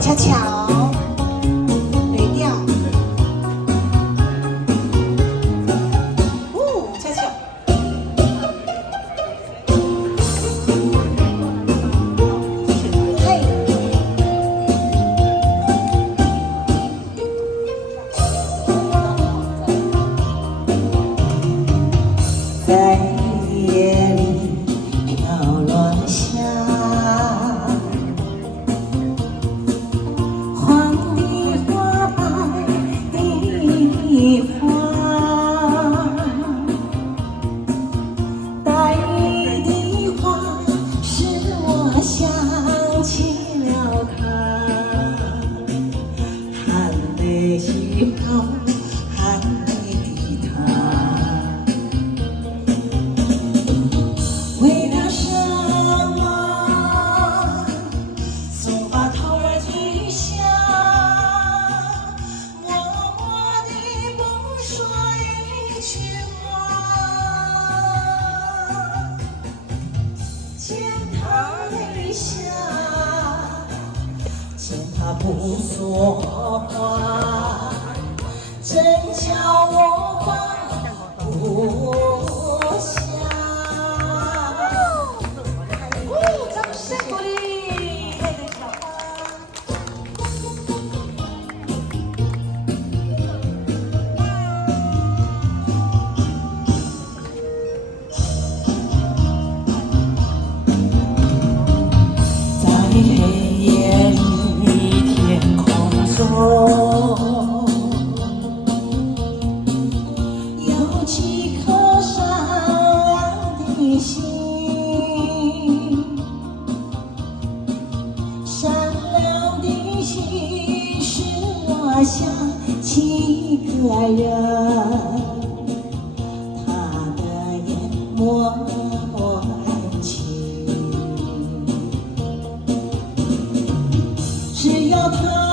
巧巧，雷调，巧巧。嘿，在夜里飘落下。 想起了他，含泪细胞，含泪的他，为了什么总把头儿低下，默默地不说一句话，见他泪下。 见他不说话，真叫我放不下。掌声鼓励，爱的小花。在黑夜里。 有几颗善良的心，善良的心使我想起一个爱人，他的眼默默含情，只要他。